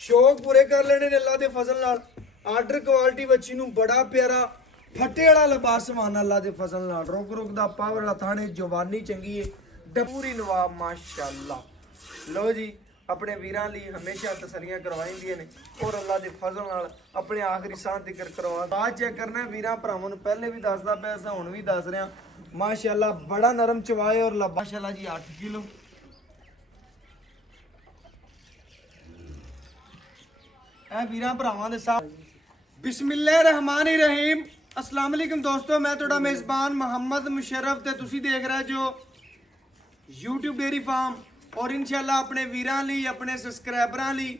शौक पूरे कर लेने ने अल्लाह दे फजल नाल। आर्डर क्वालिटी बच्ची नू बड़ा प्यारा फटे वाला लिबास समान अल्लाह दे फजल नाल। रुक रुक दा पावर वाला थाने जवानी चंगी है पूरी नवाब माशाअल्लाह। लो जी अपने वीरां लई हमेशा तसलियां करवाइंदियां ने और अल्लाह दे फजल नाल अपने आखिरी सांस तक करवा। बात चेक करना है वीरां भरावां नू पहले भी दसदा पिया सा हुण भी दस रहा माशाअल्लाह बड़ा नरम चवाए और माशाअल्लाह जी 8 किलो। ए वीरां भरावां दे साहब बिस्मिल्लाहिर्रहमानिर्रहीम। अस्सलाम वालेकुम दोस्तों, मैं तुहाडा मेज़बान मोहम्मद मुशर्रफ ते तुसीं देख रहे जो YouTube डेयरी फार्म। और इंशाल्लाह अपने वीरां लई अपने सबसक्राइबरां लई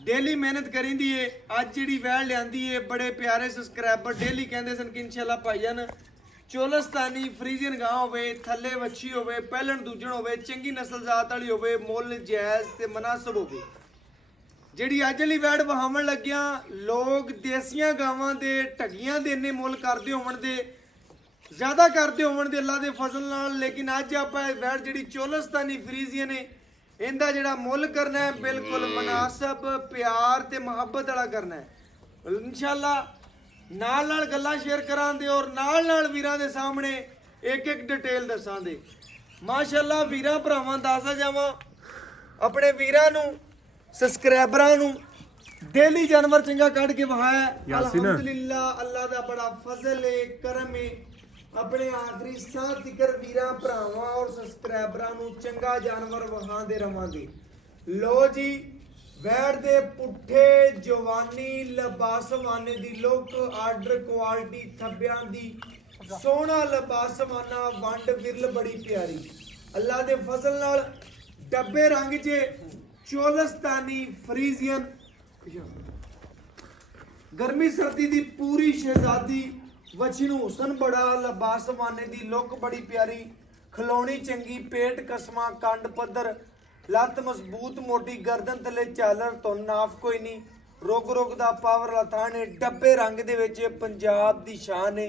डेली मेहनत करींदी है। अज जिहड़ी वैल लिआंदी है बड़े प्यारे सबसक्राइबर डेली कहंदे सन कि इंशाल्लाह भाईजान चोलस्तानी फ्रीजियन गां होवे, थल्ले वच्छी होवे, पहलन दूजण होवे, चंगी नस्ल जात वाली होवे, मुੱਲ जायज़ ते मुनासिब होवे। ਜਿਹੜੀ ਅੱਜ ਵਾਲੀ ਵੈੜ ਵਹਾਵਣ ਲੱਗਿਆ ਲੋਕ ਦੇਸੀਆਂ ਗਾਵਾਂ ਦੇ ਢੱਗੀਆਂ ਦੇ ਇੰਨੇ ਮੁੱਲ ਕਰਦੇ ਹੋਣ ਦੇ ਜ਼ਿਆਦਾ ਕਰਦੇ ਹੋਣ ਦੇ ਅੱਲਾ ਦੇ ਫਜ਼ਲ ਨਾਲ। ਲੇਕਿਨ ਅੱਜ ਆਪਾਂ ਵੈੜ ਜਿਹੜੀ ਚੋਲਸਤਾਨੀ ਫਰੀਜ਼ੀਅਨ ਨੇ ਇਹਦਾ ਜਿਹੜਾ ਮੁੱਲ ਕਰਨਾ ਹੈ ਬਿਲਕੁਲ ਮੁਨਾਸਬ ਪਿਆਰ ਤੇ ਮੁਹੱਬਤ ਵਾਲਾ ਕਰਨਾ ਹੈ ਇਨਸ਼ਾਅੱਲਾ। ਨਾਲ ਨਾਲ ਗੱਲਾਂ ਸ਼ੇਅਰ ਕਰਾਂਗੇ ਔਰ ਨਾਲ ਨਾਲ ਵੀਰਾਂ ਦੇ ਸਾਹਮਣੇ ਇੱਕ ਇੱਕ ਡਿਟੇਲ ਦੱਸਾਂਗੇ ਮਾਸ਼ਾਅੱਲਾ। ਵੀਰਾਂ ਭਰਾਵਾਂ ਦੱਸਦਾ ਜਾਵਾਂ ਆਪਣੇ ਵੀਰਾਂ ਨੂੰ सबसक्राइबरां नू डेली जानवर चंगा कढ़ के वहाया अल्हम्दुलिल्लाह। अल्लाह दा बड़ा फजल है करम है अपने आखिरी साह तिकर वीरां भरावां और सबसक्राइबरां नू चंगा जानवर वहांदे रवांगे। लो जी वैड़ दे पुट्ठे जवानी लिबास वाने दी लुक आर्डर क्वालिटी थब्बियां दी सोहना लिबास वाना वंड विरल बड़ी प्यारी अल्लाह दे फजल नाल। डब्बे रंग च चोलस्तानी फ्रीजियन गर्मी सर्दी दी पूरी शहजादी वछी नू हुसन बड़ा लिबास वाने दी लुक बड़ी प्यारी खिलौनी चंगी पेट कसमा कंड पद्धर लत्त मजबूत मोटी गर्दन तले चालर तो नाफ कोई नहीं। रुग रुग दा पावर लथाने डब्बे रंग दे विच पंजाब दी शान है।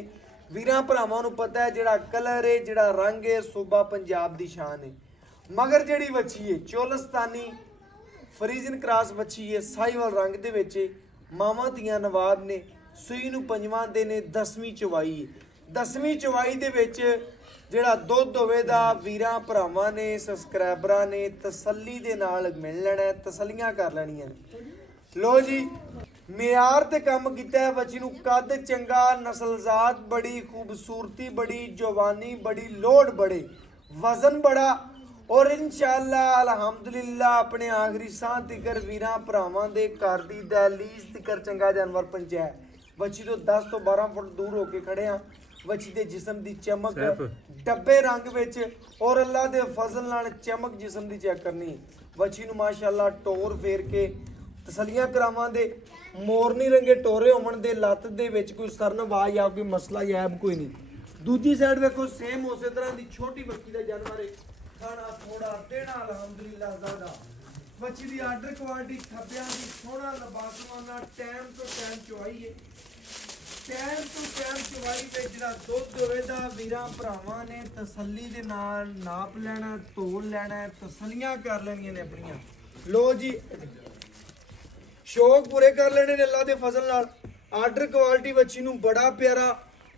वीरां भरावां नू पता है जिहड़ा कलर है जिहड़ा रंग है सूबा पंजाब दी शान है। मगर जिहड़ी वछी है चोलस्तानी फ्रीजियन क्रॉस वछी है साहिवाल रंग दे विच मावां दियां नवाब ने सूई नू पंजवां दे ने 10वीं चवाई है। 10वीं चवाई दे विच जिहड़ा दुੱਧ होवेगा वीरां भरावां ने सबसक्राइबरां ने तसल्ली दे नाल मिल लेना तसल्लियां कर लैणियां। लो जी मियार ते काम कीता है बच्ची नू कद चंगा नस्लजात बड़ी खूबसूरती बड़ी जवानी बड़ी लोड बड़े वजन बड़ा और इंशाअल्लाह अल्हम्दुलिल्लाह अपने आखिरी साह तिकर वीरां भरावां दे घर दी दहलीज तिकर चंगा जानवर पहुंचाया। बच्ची तो 10 तो 12 फुट दूर होके खड़े हाँ। बच्ची दे जिस्म दी चमक डब्बे रंग विच और अल्लाह दे फजल नाल चमक जिस्म दी चेक करनी। बच्ची नू माशाअल्लाह टोर फेर के तसलियां करावां दे मोरनी रंगे टोरे होवन दे लत्त दे विच कोई सरनवाज या कोई मसला ऐब कोई नहीं। दूजी साइड वेखो सेम उसे तरह दी छोटी बच्ची दा जानवर है खाना थोड़ा देना अल्हम्दुलिल्लाह ज़्यादा। बच्ची दी आर्डर क्वालिटी थब्बियां दी सोहना लिबास वाला टाइम तो टाइम चवाई है। टाइम तो टाइम चवाई ते जिहड़ा दुੱਧ होवेगा वीरां भरावां ने तसल्ली दे नाल नाप लेना तोल लेना तसल्लियां कर लेनियां ने अपनियां। लो जी शौक पूरे कर लेने ने अल्लाह दे फजल नाल। आर्डर क्वालिटी बच्ची नू बड़ा प्यारा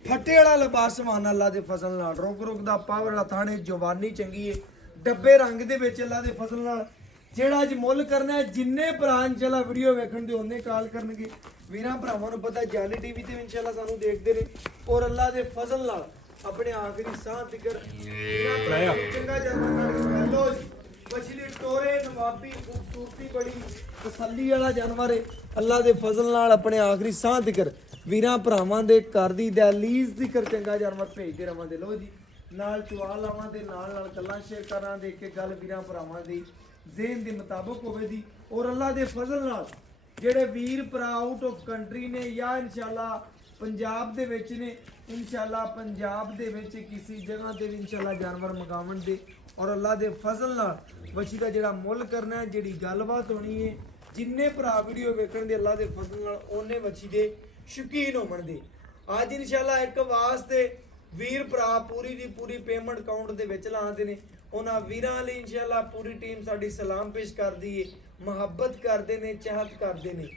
फटे वाला लिबास समान अल्लाह दे फजल नाल। रुक रुक दा पावर वाला थाने जवानी चंगी है डब्बे रंग दे विच अल्लाह दे फजल नाल। जेड़ा अज मुੱਲ करना है जिन्ने भरा इंशाअल्लाह वीडियो वेखण दे ओने कॉल करनगे। वीरां भरावां नू पता जाली टीवी ते इंशाअल्लाह सानू देखदे ने और अल्लाह दे फजल नाल अपने आखिरी साह तिकर चंगा जानवर। लो बच्ची दे टोरे नवाबी खूबसूरती बड़ी तसल्ली वाला जानवर है अल्लाह दे फजल नाल अपने आखिरी साह तिकर वीरां भरावां दे घर दी दहलीज तिकर चंगा जानवर भेजदे रवांगे। लो जी नाल चुआ लावां ते नाल नाल गल्लां शेयर करां दे के गल वीरां भरावां दी ज़हन दे मुताबिक होवेगी। और अल्लाह दे फजल नाल जेड़े वीर भरा आउट ऑफ कंट्री ने या इंशाअल्लाह पंजाब दे विच ने इंशाअल्लाह पंजाब दे विच किसी जगह ते इंशाअल्लाह जानवर मंगावन दे और अल्लाह दे फजल नाल बच्ची दा जेड़ा मुੱਲ करना है जेड़ी गलबात होनी है जिन्ने भरा वीडियो वेखण दे अल्लाह दे फजल नाल ओने बच्ची दे शौकीन होवन दे। अज इंशाअल्लाह एक वास्ते वीर भरा पूरी दी पूरी पेमेंट अकाउंट दे विच लांदे ने उन्हां वीरां लई इंशाअल्लाह पूरी टीम साडी सलाम पेश करदी है ਮੁਹੱਬਤ ਕਰਦੇ ਨੇ, ਚਾਹਤ ਕਰਦੇ ਨੇ।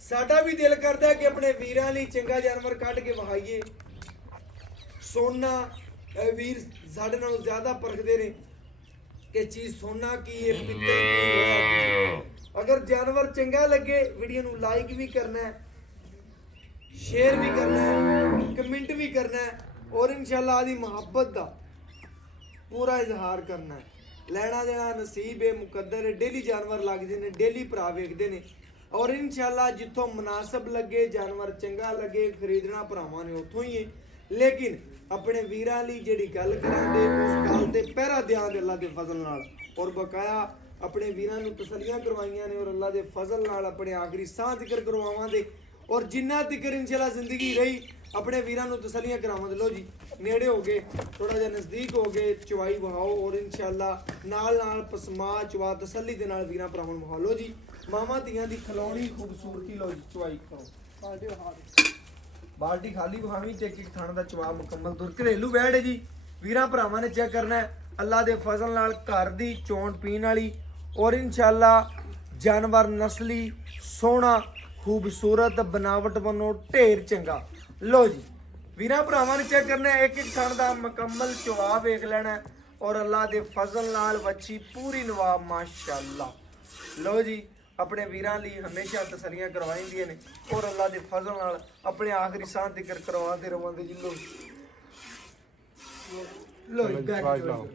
ਸਾਡਾ ਵੀ ਦਿਲ ਕਰਦਾ ਕਿ ਆਪਣੇ ਵੀਰਾਂ ਲਈ ਚੰਗਾ ਜਾਨਵਰ ਕੱਢ ਕੇ ਵਹਾਈਏ। ਸੋਨਾ ਵੀਰ ਸਾਡੇ ਨਾਲੋਂ ਜ਼ਿਆਦਾ ਪਰਖਦੇ ਨੇ ਕਿ ਚੀਜ਼ ਸੋਨਾ ਕੀ ਹੈ, ਪਿੱਤਲ ਕੀ ਹੋਇਆ। ਅਗਰ ਜਾਨਵਰ ਚੰਗਾ ਲੱਗੇ ਵੀਡੀਓ ਨੂੰ ਲਾਈਕ ਵੀ ਕਰਨਾ ਹੈ, ਸ਼ੇਅਰ ਵੀ ਕਰਨਾ ਹੈ, ਕਮੈਂਟ ਵੀ ਕਰਨਾ ਹੈ ਔਰ ਇਨਸ਼ਾਅੱਲਾ ਆਦੀ ਮੁਹੱਬਤ ਦਾ ਪੂਰਾ ਇਜ਼ਹਾਰ ਕਰਨਾ ਹੈ। ਲੈਣਾ ਦੇਣਾ ਨਸੀਬ ਹੈ, ਮੁਕੱਦਰ ਹੈ। ਡੇਲੀ ਜਾਨਵਰ ਲੱਗਦੇ ਨੇ, ਡੇਲੀ ਭਰਾ ਵੇਖਦੇ ਨੇ ਔਰ ਇਨਸ਼ਾਅੱਲਾ ਜਿੱਥੋਂ ਮੁਨਾਸਬ ਲੱਗੇ, ਜਾਨਵਰ ਚੰਗਾ ਲੱਗੇ, ਖਰੀਦਣਾ ਭਰਾਵਾਂ ਨੇ ਉੱਥੋਂ ਹੀ ਹੈ। ਲੇਕਿਨ ਆਪਣੇ ਵੀਰਾਂ ਲਈ ਜਿਹੜੀ ਗੱਲ ਕਰਾਂਗੇ ਉਸ ਗੱਲ ਤੇ ਪਹਿਰਾ ਦਿਆਂਗੇ ਅੱਲਾ ਦੇ ਫਜ਼ਲ ਨਾਲ ਔਰ ਬਕਾਇਆ ਆਪਣੇ ਵੀਰਾਂ ਨੂੰ ਤਸੱਲੀਆਂ ਕਰਵਾਈਆਂ ਨੇ ਔਰ ਅੱਲਾ ਦੇ ਫਜ਼ਲ ਨਾਲ ਆਪਣੇ ਆਖਰੀ ਸਾਹ ਜ਼ਿਕਰ ਕਰਵਾਵਾਂਗੇ ਔਰ ਜਿੰਨਾ ਤਿਕਰ ਇਨਸ਼ਾਅੱਲਾ ਜ਼ਿੰਦਗੀ ਰਹੀ ਆਪਣੇ ਵੀਰਾਂ ਨੂੰ ਤਸੱਲੀਆਂ ਕਰਾਵਾਂਗੇ। ਲੋ ਜੀ ਨੇੜੇ ਹੋ ਗਏ, ਥੋੜਾ ਜਿਹਾ ਨਜ਼ਦੀਕ ਹੋ ਗਏ, ਚਵਾਈ ਵਹਾਓ ਔਰ ਇਨਸ਼ਾਅੱਲਾ ਨਾਲ ਨਾਲ ਪਸਮਾ ਚਵਾ ਤਸੱਲੀ ਦੇ ਨਾਲ ਵੀਰਾਂ ਭਰਾਵਾਂ ਨੂੰ ਵਹਾ। ਲੋ ਜੀ ਮਾਮਾ ਧੀਆਂ ਦੀ ਖਲੋਣੀ ਖੂਬਸੂਰਤੀ। ਲੋ ਜੀ ਚਵਾਈ ਕਰੋ, ਬਾਲਟੀ ਖਾਲੀ ਵਹਾਵੀਂ ਤੇ ਇੱਕ ਥਣ ਦਾ ਚਵਾ ਮੁਕੰਮਲ ਤੁਰ ਘਰੇਲੂ ਬੈਠ ਹੈ ਜੀ। ਵੀਰਾਂ ਭਰਾਵਾਂ ਨੇ ਚੈੱਕ ਕਰਨਾ ਹੈ ਅੱਲਾ ਦੇ ਫਜ਼ਲ ਨਾਲ ਘਰ ਦੀ ਚੋਣ ਪੀਣ ਵਾਲੀ ਔਰ ਇਨਸ਼ਾਅੱਲਾ ਜਾਨਵਰ ਨਸਲੀ ਸੋਹਣਾ ਖੂਬਸੂਰਤ ਬਣਾਵਟ ਬਣੋ ਢੇਰ ਚੰਗਾ। ਲੋ ਜੀ ਵੀਰਾਂ ਭਰਾਵਾਂ ਨੇ ਚੈੱਕ ਕਰਨਾ ਹੈ ਇੱਕ ਇੱਕ ਥਣ ਦਾ ਮੁਕੰਮਲ ਚਵਾ ਵੇਖ ਲੈਣਾ ਔਰ ਅੱਲਾ ਦੇ ਫਜ਼ਲ ਨਾਲ ਵੱਛੀ ਪੂਰੀ ਨਵਾਬ ਮਾਸ਼ਾਅੱਲਾ। ਲੋ ਜੀ ਆਪਣੇ ਵੀਰਾਂ ਲਈ ਹਮੇਸ਼ਾ ਤਸੱਲੀਆਂ ਕਰਵਾਈਆਂ ਨੇ ਔਰ ਅੱਲਾ ਦੇ ਫਜ਼ਲ ਨਾਲ ਆਪਣੇ ਆਖਰੀ ਸਾਹ ਜ਼ਿਕਰ ਕਰਵਾਉਂਦੇ ਰਵਾਂਗੇ ਜੀ। ਲੋ ਲੋ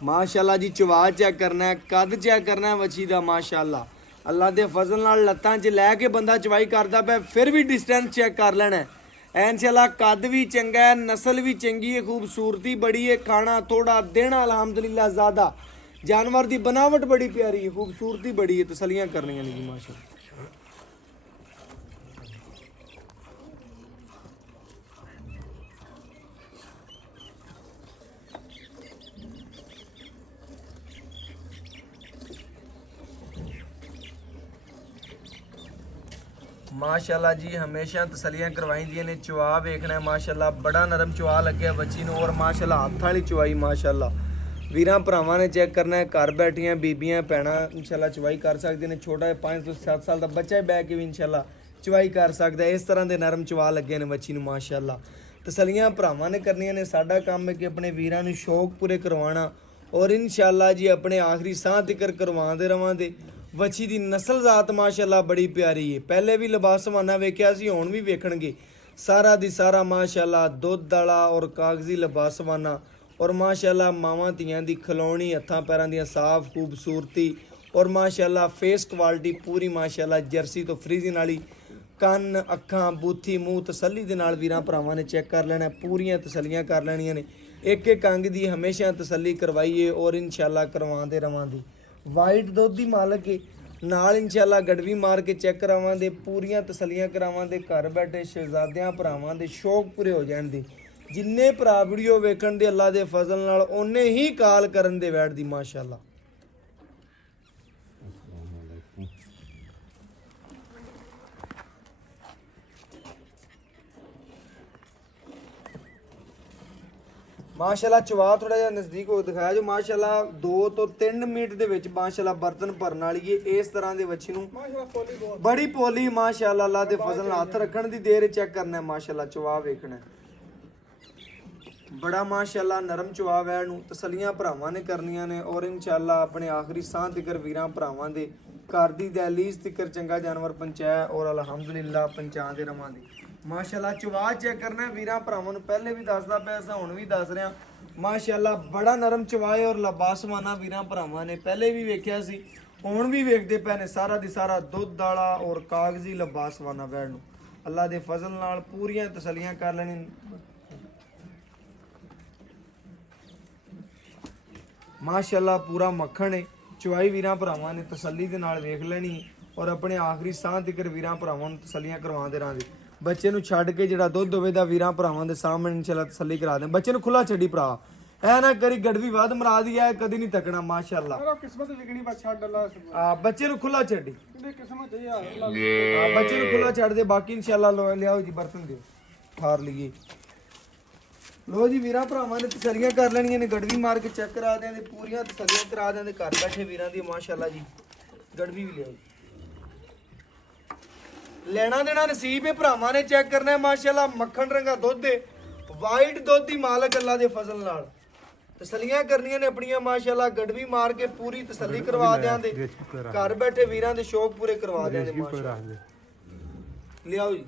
माशाअल्लाह जी चवा चेक करना है, कद चेक करना है वछी का माशाअल्लाह। अल्लाह के फजल नाल लत्तां च लैके बंदा चवाई करता पे फिर भी डिस्टेंस चेक कर लेना है। इंशाअल्लाह कद भी चंगा है, नस्ल भी चंगी है, खूबसूरती बड़ी है, खाना थोड़ा देना अल्हम्दुलिल्लाह ज़्यादा, जानवर की बनावट बड़ी प्यारी है, खूबसूरती बड़ी है। तसलियां करनी है माशाअल्लाह। माशाअल्लाह जी हमेशा तसलियां करवाई ने। चवा वेखना है माशाअल्लाह बड़ा नरम चवा लगे बच्ची ने और माशाअल्लाह हाथ वाली चवाई माशाअल्लाह। वीरां भरावां ने चेक करना है घर बैठियां बीबियां भैणां इंशाअल्लाह चवाई कर सकते हैं। छोटा 5 ਤੋਂ 7 साल का बच्चा बह के भी इंशाअल्लाह चवाई कर सकता है। इस तरह के नरम चवा लगे ने बच्ची माशाअल्लाह। तसलियां भरावां ने करनियां ने। साडा काम है कि अपने वीरां नूं शौक पूरे करवाना और इंशाअल्लाह जी अपने आखिरी साह तक करवाते रवांगे। वछी दी नस्ल जात माशाअल्लाह बड़ी प्यारी है। पहले भी लबासवाना वेख्या सी, हुण भी वेखणगे। सारा दी सारा माशाअल्लाह दुध वाला और कागजी लबासवाना और माशाअल्लाह मावां धीआं दी खिलौनी, हत्थां पैरां दी साफ खूबसूरती और माशाअल्लाह फेस क्वालिटी पूरी माशाअल्लाह जर्सी तो फ्रीजिंग वाली। ਕੰਨ ਅੱਖਾਂ ਬੂਥੀ ਮੂੰਹ ਤਸੱਲੀ ਦੇ ਨਾਲ ਵੀਰਾਂ ਭਰਾਵਾਂ ਨੇ ਚੈੱਕ ਕਰ ਲੈਣਾ, ਪੂਰੀਆਂ ਤਸੱਲੀਆਂ ਕਰ ਲੈਣੀਆਂ ਨੇ। ਇੱਕ ਇੱਕ ਅੰਗ ਦੀ ਹਮੇਸ਼ਾ ਤਸੱਲੀ ਕਰਵਾਈਏ ਔਰ ਇਨਸ਼ਾਅੱਲਾ ਕਰਵਾਉਂਦੇ ਰਵਾਂਗੇ। ਵਾਈਟ ਦੁੱਧ ਦੀ ਮਾਲਕ ਹੈ ਨਾਲ ਇਨਸ਼ਾਅੱਲਾ ਗੜਵੀ ਮਾਰ ਕੇ ਚੈੱਕ ਕਰਾਵਾਂਗੇ, ਪੂਰੀਆਂ ਤਸੱਲੀਆਂ ਕਰਾਵਾਂਗੇ। ਘਰ ਬੈਠੇ ਸ਼ਹਿਜ਼ਾਦਿਆਂ ਭਰਾਵਾਂ ਦੇ ਸ਼ੌਕ ਪੂਰੇ ਹੋ ਜਾਣਗੇ। ਜਿੰਨੇ ਭਰਾ ਵੀਡੀਓ ਵੇਖਣ ਦੇ ਅੱਲਾ ਦੇ ਫਜ਼ਲ ਨਾਲ ਉਹਨੇ ਹੀ ਕਾਲ ਕਰਨ ਦੇ ਵੈਟ ਦੀ ਮਾਸ਼ਾਅੱਲਾ। माशाअल्लाह चवा थोड़ा जिहा नज़दीक हो दिखाया जो माशाअल्लाह 2 ਤੋਂ 3 मिनट ਦੇ ਵਿੱਚ माशाअल्लाह बर्तन भरन वाली है। इस तरह ਦੇ ਵੱਛੀ ਨੂੰ बड़ी पोली माशाअल्लाह अल्लाह ਦੇ फजल ਨਾਲ हथ रखण ਦੀ देर चेक करना है। माशाअल्लाह चवा वेखना बड़ा माशाअल्लाह नरम चवा वैण ਨੂੰ ਤਸੱਲੀਆਂ ਭਰਾਵਾਂ ਨੇ ਕਰਨੀਆਂ ਨੇ और इंशाअल्लाह ਆਪਣੇ आखिरी ਸਾਹ ਤੱਕ ਵੀਰਾਂ ਭਰਾਵਾਂ ਦੇ ਘਰ ਦੀ ਦਹਲੀਜ਼ ਤੱਕ ਚੰਗਾ ਜਾਨਵਰ ਪਹੁੰਚਾਇਆ और अल्हम्दुलिल्लाह ਪਹੁੰਚਾਉਂਦੇ ਰਵਾਂਗੇ। माशाअल्लाह चवा चेक करना वीरां भरावां नूं पहले भी दसदा पिया सां हुण भी दस रहा। माशाअल्लाह बड़ा नरम चवाए और लबासवाना वीरां भरावां ने पहले भी वेख्या सी, हुण भी वेखदे पए ने। सारा दी सारा दुध वाला और कागजी लबासवाना वैण नूं अल्लाह दे फजल नाल पूरियां तसलियां कर लैणी। माशाअल्लाह पूरा मक्खण है। चवाई वीरां भरावां ने तसल्ली दे नाल वेख लैणी और अपने आखिरी साह तक वीरां भरावां नूं तसल्लियां करवाते रहांगे। बच्चे नूं छड्ड के जिहड़ा दुध होवे दा वीरां भरावां दे सामने इंशाअल्लाह तसल्ली करा दें। बच्चे नूं खुला छड्डी भरा ਐ ਨਾ ਕਰੀ ਗੜਵੀ ਵੱਧ ਮਰਾ ਦੀ ਐ ਕਦੀ ਨਹੀਂ ਤੱਕਣਾ ਮਾਸ਼ਾਅੱਲਾ। ਯਾਰ ਕਿਸਮਤ ਵਿਗਣੀ ਬਸ ਛੱਡ ਅੱਲਾ ਆ ਬੱਚੇ ਨੂੰ ਖੁੱਲਾ ਛੱਡੀ ਕਿਹਦੇ ਕਿਸਮਤ ਹੈ ਯਾਰ ਆ ਬੱਚੇ ਨੂੰ ਖੁੱਲਾ ਛੱਡ ਦੇ ਬਾਕੀ ਇਨਸ਼ਾਅੱਲਾ ਲਿਆਓ ਜੀ ਬਰਤਨ ਦਿਓ ਠਾਰ ਲਈਏ। ਲੋ ਜੀ ਵੀਰਾਂ ਭਰਾਵਾਂ ਨੇ ਤਸੱਲੀਆਂ ਕਰ ਲੈਣੀਆਂ ਨੇ ਗੜਵੀ ਮਾਰ ਕੇ ਚੈੱਕ ਕਰਾ ਦਿਆਂ ਤੇ ਪੂਰੀਆਂ ਤਸੱਲੀਆਂ ਕਰਾ ਦਿਆਂ ਤੇ ਘਰ ਬੈਠੇ ਵੀਰਾਂ ਦੀ ਮਾਸ਼ਾਅੱਲਾ ਜੀ ਗੜਵੀ ਵੀ ਲਿਆਓ। ਲੈਣਾ ਦੇਣਾ ਨਸੀਬ ਹੈ ਭਰਾਵਾਂ ਨੇ ਚੈੱਕ ਕਰਨਾ ਹੈ ਮਾਸ਼ਾਅੱਲਾ। ਮੱਖਣ ਰੰਗਾ ਦੁੱਧ ਹੈ ਵਾਈਟ ਦੁੱਧ ਦੀ ਮਾਲਕ ਅੱਲਾ ਦੇ ਫਜ਼ਲ ਨਾਲ ਤਸੱਲੀਆਂ ਕਰਨੀਆਂ ਨੇ ਆਪਣੀਆਂ ਮਾਸ਼ਾਅੱਲਾ। ਗੜਵੀ ਮਾਰ ਕੇ ਪੂਰੀ ਤਸੱਲੀ ਕਰਵਾ ਦਿਆਂ ਦੇ ਘਰ ਬੈਠੇ ਵੀਰਾਂ ਦੇ ਸ਼ੌਕ ਪੂਰੇ ਕਰਵਾ ਦਿਆਂ ਦੇ ਮਾਸ਼ਾਅੱਲਾ। ਲਿਆਓ ਜੀ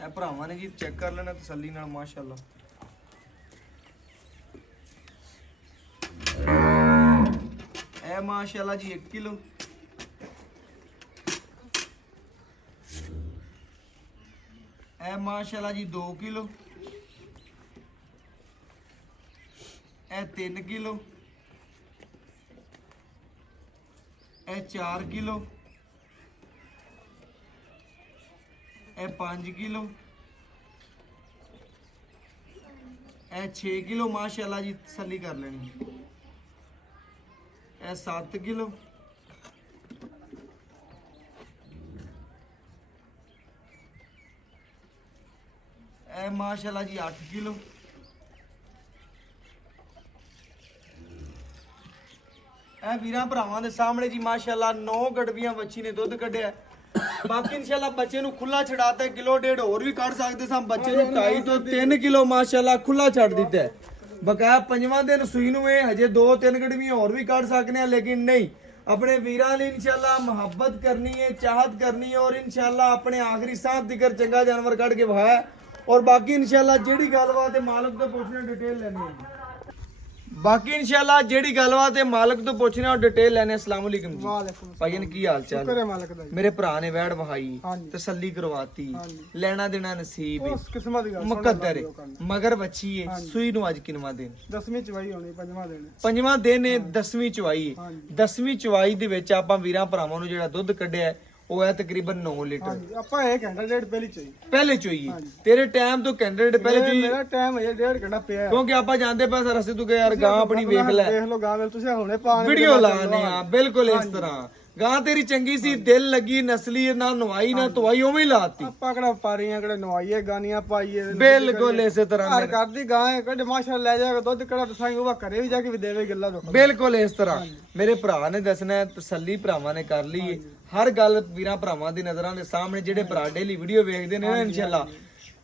ਇਹ ਭਰਾਵਾਂ ਨੇ ਜੀ ਚੈੱਕ ਕਰ ਲੈਣਾ ਤਸੱਲੀ ਨਾਲ ਮਾਸ਼ਾਅੱਲਾ। ਇਹ ਮਾਸ਼ਾਅੱਲਾ ਜੀ 1 ਕਿਲੋ ਇਹ ਮਾਸ਼ਾਅੱਲਾ ਜੀ 2 ਕਿਲੋ ਇਹ 3 ਕਿਲੋ ਇਹ 4 ਕਿਲੋ ਇਹ 5 ਕਿਲੋ ਇਹ 6 ਕਿਲੋ ਮਾਸ਼ਾਅੱਲਾ ਜੀ ਤਸੱਲੀ ਕਰ ਲੈਣੀ। ਇਹ 7 ਕਿਲੋ ਇਹ ਮਾਸ਼ਾਅੱਲਾ ਜੀ 8 ਕਿਲੋ ਇਹ ਵੀਰਾਂ ਭਰਾਵਾਂ ਦੇ ਸਾਹਮਣੇ ਜੀ ਮਾਸ਼ਾਅੱਲਾ 9 ਗੜਵੀਆਂ ਵੱਛੀ ਨੇ ਦੁੱਧ ਕੱਢਿਆ। ਬਾਕੀ ਇਨਸ਼ਾਅੱਲਾ ਬੱਚੇ ਨੂੰ ਖੁੱਲਾ ਛਡਾਤਾ ਕਿਲੋ ਡੇਢ ਹੋਰ ਵੀ ਕੱਢ ਸਕਦੇ ਸਾਂ। ਬੱਚੇ ਨੂੰ 2.5 ਤੋਂ 3 ਕਿਲੋ ਮਾਸ਼ਾਅੱਲਾ ਖੁੱਲਾ ਛੱਡ ਦਿੱਤਾ ਹੈ। ਬਕਾਇਆ 5ਵਾਂ ਦਿਨ ਸੂਈ ਨੂੰ ਇਹ ਹਜੇ 2-3 ਗੜਵੀਆਂ ਹੋਰ ਵੀ ਕੱਢ ਸਕਨੇ ਆ ਲੇਕਿਨ ਨਹੀਂ ਆਪਣੇ ਵੀਰਾਂ ਲਈ ਇਨਸ਼ਾਅੱਲਾ ਮੁਹੱਬਤ ਕਰਨੀ ਹੈ ਚਾਹਤ ਕਰਨੀ ਹੈ ਔਰ ਇਨਸ਼ਾਅੱਲਾ ਆਪਣੇ ਆਖਰੀ ਸਾਹ ਤੱਕ ਚੰਗਾ ਜਾਨਵਰ ਕੱਢ ਕੇ ਵਹਾਇਆ। ਔਰ ਬਾਕੀ ਇਨਸ਼ਾਅੱਲਾ ਜਿਹੜੀ ਗੱਲਬਾਤ ਹੈ ਮਾਲਕ ਤੋਂ ਪੁੱਛਣਾ ਡਿਟੇਲ ਲੈਣੀ ਹੈ। ਬਾਕੀ ਇਨਸ਼ਾਅੱਲਾ ਜਿਹੜੀ ਗੱਲਬਾਤ ਹੈ ਮਾਲਕ ਤੋਂ ਪੁੱਛਣਾ ਔਰ ਡਿਟੇਲ ਲੈਣੇ। ਅਸਲਾਮ ਵਾਲੇਕੁਮ ਜੀ ਵਾਲੇਕੁਮ ਭਾਈਨ ਕੀ ਹਾਲ ਚਾਲ ਸ਼ੁਕਰ ਹੈ ਮਾਲਕ ਦਾ ਮੇਰੇ ਭਰਾ ਨੇ ਵੈੜ ਵਹਾਈ ਹਾਂਜੀ। ਤਸੱਲੀ ਕਰਵਾਤੀ ਲੈਣਾ ਦੇਣਾ ਨਸੀਬ ਹੈ ਉਸ ਕਿਸਮਤ ਦੀ ਗੱਲ ਮੁਕੱਦਰ ਹੈ ਮਗਰ ਬੱਚੀ ਹੈ ਸੂਈ ਨੂੰ ਅੱਜ ਕਿੰਨਵਾ ਦਿਨ 10ਵੀਂ ਚਵਾਈ ਹੋਣੀ 5ਵਾਂ ਦਿਨ 5ਵਾਂ ਦਿਨ ਹੈ 10ਵੀਂ ਚਵਾਈ ਹੈ। ਹਾਂਜੀ। 10ਵੀਂ ਚਵਾਈ ਦੇ ਵਿੱਚ ਆਪਾਂ ਵੀਰਾਂ ਭਰਾਵਾਂ ਨੂੰ ਜਿਹੜਾ ਦੁੱਧ ਕੱਢਿਆ ਹੈ, ਉਹ ਹੈ ਤਕਰੀਬਨ 9 ਲੀਟਰ। ਹਾਂਜੀ ਆਪਾਂ ਇਹ ਘੰਟਾ ਡੇਢ ਪਹਿਲੀ ਚਾਹੀ ਪਹਿਲੇ ਚੋਈ ਤੇਰੇ ਟਾਈਮ ਤੋਂ ਕੈਂਡੀਡੇਟ ਪਹਿਲੇ ਚੋਈ ਮੇਰਾ ਟਾਈਮ ਹੈ ਡੇਢ ਘੰਟਾ ਪਿਆ ਹੈ। ਕਿਉਂਕਿ ਆਪਾਂ ਜਾਂਦੇ ਪਾਸ ਰਸਤੇ ਤੋਂ ਗਏ ਯਾਰ ਗਾਂ ਆਪਣੀ ਵੇਖ ਲੈ ਦੇਖ ਲਓ ਗਾਂ ਵੇਲ ਤੁਸੀਂ ਹੁਣੇ ਪਾਣੀ ਵੀਡੀਓ ਲਾਣੇ ਆ ਬਿਲਕੁਲ ਇਸ ਤਰ੍ਹਾਂ ਗਾਂ ਤੇਰੀ ਚੰਗੀ ਸੀ ਦਿਲ ਲੱਗੀ ਨਸਲੀ ਨਾ ਨਵਾਈ ਨਾ ਤਵਾਈ ਉਵੇਂ ਹੀ ਲਾਤੀ। ਆਪਾਂ ਕਿਹੜਾ ਪਾਰੀਆਂ ਕਿਹੜੇ ਨਵਾਈਏ ਗਾਨੀਆਂ ਪਾਈਏ ਬਿਲਕੁਲ ਇਸੇ ਤਰ੍ਹਾਂ ਘਰ ਕਰਦੀ ਗਾਂ ਹੈ ਕਿਹੜੇ ਮਾਸ਼ਾਅੱਲਾ ਲੈ ਜਾਏਗਾ ਦੁੱਧ ਕਿਹੜਾ ਦਸਾਂਗੇ ਉਹ ਘਰੇ ਵੀ ਜਾ ਕੇ ਵੀ ਦੇਵੇ ਗੱਲਾਂ ਤੋਂ ਬਿਲਕੁਲ ਇਸ ਤਰ੍ਹਾਂ ਮੇਰੇ ਭਰਾ ਨੇ ਦੱਸਣਾ ਹੈ, ਤਸੱਲੀ ਭਰਾਵਾਂ ਨੇ ਕਰ ਲਈ ਹੈ। ਹਰ ਗੱਲ ਵੀਰਾਂ ਭਰਾਵਾਂ ਦੀ ਨਜ਼ਰਾਂ ਦੇ ਸਾਹਮਣੇ ਜਿਹੜੇ ਭਰਾ ਡੇਲੀ ਵੀਡੀਓ ਵੇਖਦੇ ਨੇ ਨਾ ਇਨਸ਼ਾਅੱਲਾ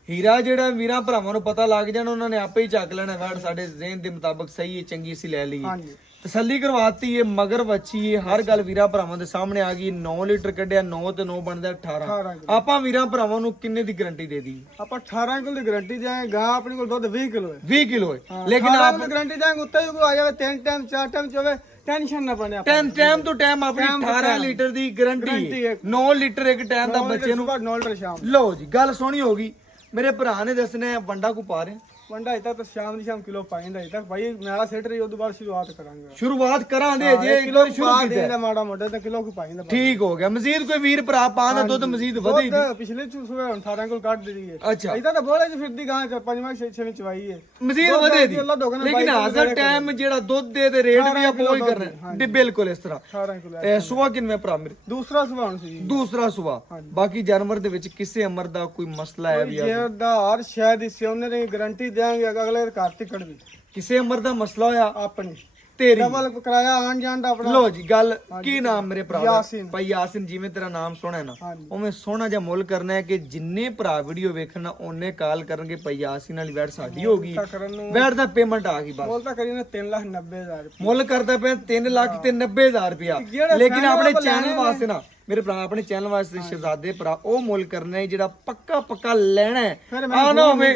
ਹੀਰਾ ਜਿਹੜਾ ਵੀਰਾਂ ਭਰਾਵਾਂ ਨੂੰ ਪਤਾ ਲੱਗ ਜਾਣ ਉਹਨਾਂ ਨੇ ਆਪੇ ਹੀ ਚੱਕ ਲੈਣਾ ਵੈੜ ਸਾਡੇ ਜ਼ਿਹਨ ਦੇ ਮੁਤਾਬਕ ਸਹੀ ਹੈ ਚੰਗੀ ਸੀ ਲੈ ਲਈ ਹਾਂਜੀ ਤਸੱਲੀ ਕਰਵਾਤੀ ਹੈ ਮਗਰ ਵੱਛੀ ਹੈ ਹਰ ਗੱਲ ਵੀਰਾਂ ਭਰਾਵਾਂ ਦੇ ਸਾਹਮਣੇ ਆ ਗਈ 9 ਲੀਟਰ ਕੱਢਿਆ 9 ਤੇ 9 ਬਣਦਾ 18 ਆਪਾਂ ਵੀਰਾਂ ਭਰਾਵਾਂ ਨੂੰ ਕਿੰਨੇ ਦੀ ਗਾਰੰਟੀ ਦੇ ਦੀ ਆਪਾਂ 18 ਕਿਲੋ ਦੀ ਗਾਰੰਟੀ ਦੇਾਂਗੇ ਗਾਂ ਆਪਣੀ ਕੋਲ ਦੁੱਧ 20 ਕਿਲੋ ਹੈ 20 ਕਿਲੋ ਹੈ ਲੇਕਿਨ ਆਪ ਦੀ ਗਾਰੰਟੀ ਦੇਾਂਗੇ ਉੱਤੇ ਵੀ ਕੋਈ ਆ ਜਾਵੇ 3 ਟਾਈਮ 4 ਟਾਈਮ ਚ ਹੋਵੇ ਟੈਨਸ਼ਨ ਨਾ ਬਣੇ ਆਪਾਂ ਟਾਈਮ ਤੋਂ ਟਾਈਮ ਆਪਣੀ 18 ਲੀਟਰ ਦੀ ਗਾਰੰਟੀ 9 ਲੀਟਰ ਇੱਕ ਟਾਈਮ ਦਾ ਬੱਚੇ ਨੂੰ 9 ਲੀਟਰ ਸ਼ਾਮ ਲਓ ਜੀ ਗੱਲ ਸੋਹਣੀ ਹੋ ਗਈ ਮੇਰੇ ਭਰਾ ਨੇ ਦੱਸਣਾ ਵੰਡਾ ਕੋ ਪਾ ਰਹੇ ਵੰਡਾ ਇਤਾ ਤਾਂ ਸ਼ਾਮ ਦੀ ਸ਼ਾਮ ਕਿਲੋ ਪਾਇੰਦਾ ਇਤਾ ਭਾਈ ਮੇਰਾ ਸੈਟ ਰਹੀ ਉਦੋਂ ਬਾਅਦ ਸ਼ੁਰੂਆਤ ਕਰਾਂਗੇ ਸ਼ੁਰੂਆਤ ਕਰਾਂਗੇ ਜੇ ਇੱਕ ਵਾਰ ਸ਼ੁਰੂ ਕੀਤਾ ਦੇਣਾ ਮਾੜਾ ਮੋਟਾ ਤਾਂ ਕਿਲੋ ਕੋ ਪਾਇੰਦਾ ਠੀਕ ਹੋ ਗਿਆ ਮਜ਼ੀਦ ਕੋਈ ਵੀਰ ਭਰਾ ਪਾਉਂਦਾ ਦੁੱਧ ਮਜ਼ੀਦ ਵਧੀ ਪਿਛਲੇ ਚ ਸੂਏ 18 ਕਿਲੋ ਕੱਢ ਦਿੱਤੀ ਹੈ ਅੱਛਾ ਇਤਾ ਤਾਂ ਬੋਲੇ ਚ ਫਿਰਦੀ ਗਾਂ ਚ ਪੰਜਵਾਂ ਛੇਵੇਂ ਚਵਾਈ ਹੈ ਮਜ਼ੀਦ ਵਧੇ ਦੀ ਲੇਕਿਨ ਹਾਜ਼ਰ ਟਾਈਮ ਜਿਹੜਾ ਦੁੱਧ ਦੇ ਰੇਟ ਵੀ ਆਪੋ ਹੀ ਕਰਨਾ ਬਿਲਕੁਲ ਇਸ ਤਰ੍ਹਾਂ 18 ਕਿਲੋ ਇਹ ਸੁਬਾ ਕਿੰਨੇ ਭਰਾ ਮੇਰੇ ਦੂਸਰਾ ਸੁਬਾ ਹੁਣ ਸੀ ਦੂਸਰਾ ਸੁਬਾ ਬਾਕੀ ਜਾਨਵਰ ਦੇ ਵਿੱਚ ਕਿਸੇ ਅਮਰ ਦਾ ਕੋਈ ਮਸਲਾ ਹੈ ਵੀ ਜੇ ਦਾ ਹਰ ਸ਼ਾਇਦ ਇਸ ਉਹਨੇ ਦੀ ਗਾਰੰਟੀ ਦੇਾਂਗੇ ਅਗਲੇ ਘਰ ਤੇ ਕੱਢ ਵੀ ਕਿਸੇ ਅਮਰ ਦਾ ਮਸਲਾ ਹੋਇਆ ਆਪਣੀ ਤੇਰੀ ਡਬਲ ਕਿਰਾਇਆ ਆਣ ਜਾਣ ਦਾ ਆਪਣਾ ਲੋ ਜੀ ਗੱਲ ਕੀ ਨਾਮ ਮੇਰੇ ਭਰਾ ਦਾ ਯਾਸੀਨ ਭਾਈ ਯਾਸੀਨ ਜਿਵੇਂ ਤੇਰਾ ਨਾਮ ਸੋਹਣਾ ਹੈ ਨਾ ਹਾਂਜੀ। ਉਵੇਂ ਸੋਹਣਾ ਜਿਹਾ ਮੁੱਲ ਕਰਨਾ ਹੈ ਕਿ ਜਿੰਨੇ ਭਰਾ ਵੀਡੀਓ ਵੇਖਣਾ ਉਹਨੇ ਕਾਲ ਕਰਨਗੇ ਭਾਈ ਯਾਸੀਨ ਵਾਲੀ ਵੈਟ ਸਾਡੀ ਹੋਗੀ ਕਰਨ ਨੂੰ ਵੈਟ ਦਾ ਪੇਮੈਂਟ ਆ ਗਈ ਬਸ ਬੋਲ ਤਾਂ ਕਰੀ ਨੇ 3,90,000 ਮੁੱਲ ਕਰਦਾ ਪਿਆ 3,90,000 ਰੁਪਇਆ ਲੇਕਿਨ ਆਪਣੇ ਚੈਨਲ ਵਾਸਤੇ ਨਾ ਮੇਰੇ ਭਰਾ ਆਪਣੇ ਚੈਨਲ ਵਾਸਤੇ ਸ਼ਹਿਜ਼ਾਦੇ ਭਰਾ ਉਹ ਮੁੱਲ ਕਰਨਾ ਹੈ ਜਿਹੜਾ ਪੱਕਾ ਲੈਣਾ ਹੈ ਆ ਨਾ ਹੋਵੇ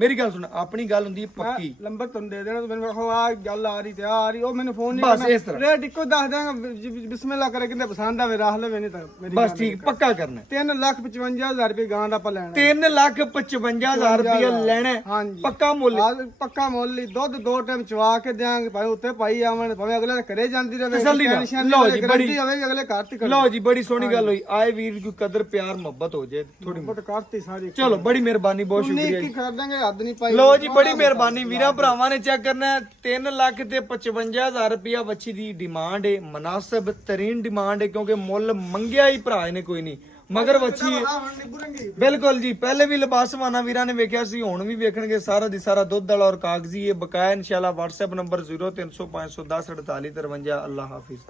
ਮੇਰੀ ਗੱਲ ਸੁਣ ਆਪਣੀ ਗੱਲ ਹੁੰਦੀ ਹੈ ਪੱਕੀ ਨੰਬਰ ਤੁਹਾਨੂੰ ਦੇ ਦੇਣਾ ਮੈਨੂੰ ਆਖੋ ਆ ਗੱਲ ਆ ਰਹੀ ਤੇ ਆ ਰਹੀ ਉਹ ਮੈਨੂੰ ਫੋਨ ਨਹੀਂ ਬਸ ਇਸ ਤਰ੍ਹਾਂ ਰੇਟ ਇੱਕੋ ਦੱਸ ਦਾਂਗਾ ਬਿਸਮਿਲ੍ਲਾ ਕਰੇ ਕਿੰਨੇ ਪਸੰਦ ਆਵੇ ਰਾਹ ਲਵੇ ਨਹੀਂ ਤਾਂ ਮੇਰੀ ਬਸ ਠੀਕ ਪੱਕਾ ਕਰਨਾ 3,55,000 ਰੁਪਏ ਗਾਂ ਦਾ ਆਪਾਂ ਲੈਣਾ 3,55,000 ਰੁਪਇਆ ਲੈਣਾ ਹੈ ਹਾਂਜੀ ਪੱਕਾ ਮੁੱਲ ਪੱਕਾ ਮੁੱਲ ਹੀ ਦੁੱਧ 2 ਟਾਈਮ ਚਵਾ ਕੇ ਦਿਆਂਗੇ ਭਾਵੇਂ ਉੱਤੇ ਪਾਈ ਆਵਣ ਭਾਵੇਂ ਅਗਲੇ ਦੇ ਘਰੇ ਜਾਂਦੀ ਰਹੇ ਤਸੱਲੀ ਨਾਲ ਲਓ ਜੀ ਬੜੀ ਹੋਵੇਗੀ ਅਗਲੇ ਘਰ ਤੇ ਲਓ ਜੀ ਬੜੀ ਸੋਹਣੀ ਗੱਲ ਹੋਈ। ਆਏ ਵੀਰ ਕੋਈ ਕਦਰ ਪਿਆਰ ਮੁਹੱਬਤ ਹੋ ਜਾਏ ਥੋੜੀ। ਬਹੁਤ ਕਰਤੀ ਸਾਰੀ। ਚਲੋ ਬੜੀ ਮਿਹਰਬਾਨੀ, ਬਹੁਤ ਉਨੀ ਸ਼ੁਕਰੀਆ ਕੀ ਜੀ। ਕਰ ਦਾਂਗੇ, ਹੱਦ ਨਹੀਂ ਪਾਈ। ਲੋ ਜੀ ਬੜੀ ਮਿਹਰਬਾਨੀ ਵੀਰਾਂ ਭਰਾਵਾਂ ਨੇ ਚੈੱਕ ਕਰਨਾ 3,55,000 ਰੁਪਇਆ ਵੱਛੀ ਦੀ ਡਿਮਾਂਡ ਹੈ। ਮੁਨਾਸਬ ਤਰੀਨ ਡਿਮਾਂਡ ਹੈ ਕਿਉਂਕਿ ਮੁੱਲ ਮੰਗਿਆ ਹੀ ਭਰਾ ਨੇ ਕੋਈ ਨਹੀਂ, ਮਗਰ ਵੱਛੀ ਹੈ। ਬਿਲਕੁਲ ਜੀ, ਪਹਿਲੇ ਵੀ ਲਿਬਾਸਵਾਨਾ ਵੀਰਾਂ ਨੇ ਵੇਖਿਆ ਸੀ, ਹੁਣ ਵੀ ਵੇਖਣਗੇ। ਸਾਰਾ ਦੀ ਸਾਰਾ ਦੁੱਧ ਵਾਲਾ ਔਰ ਕਾਗਜ਼ੀ ਹੈ। ਬਕਾਇਆ ਇਨਸ਼ਾਅੱਲਾ WhatsApp ਨੰਬਰ 0300 510 4853। ਅੱਲਾਹ ਹਾਫਿਜ਼।